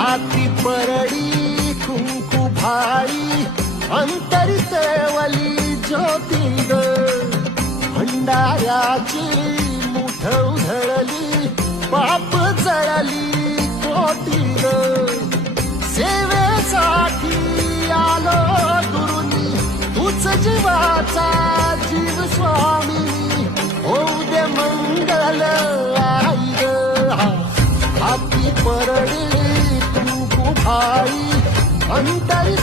हाती परडी कुंकू भाई अंतरी सेवली ज्योती ग भंडाऱ्याची मुठ उधळली पाप जळली कोटी ग सेवेसाठी आलो गुरुनी तूच जीवाचा जीव स्वामी होऊ दे मंगल आई ग हाती परडी कुंकू भाई अंतरी